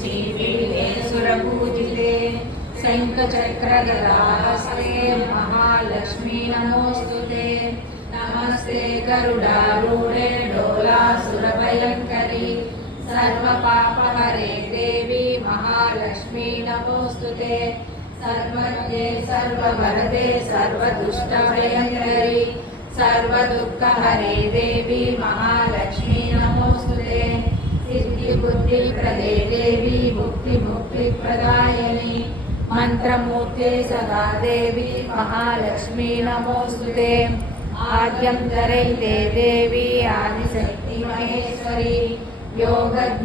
श्रीपीठेश्वरपूजिते शङ्खचक्रगदाहस्ते महालक्ष्मी नमोऽस्तुते। नमस्ते गरुडारूढे डोलासुरभयङ्करी सर्वपापहरे देवी महालक्ष्मी नमोऽस्तुते। सर्वज्ञे सर्ववरदे सर्वदुष्टभयङ्करी सर्वदुःखहरे देवी महालक्ष्मी नमोऽस्तुते। सिद्धिबुद्धिप्रदे देवी मुक्तिप्रदायिनी मंत्रमूर्ते सदा देवी महालक्ष्मी नमोऽस्तुते। आद्यं धरैते देवी आदिशक्ति महेश्वरी योगज्ञ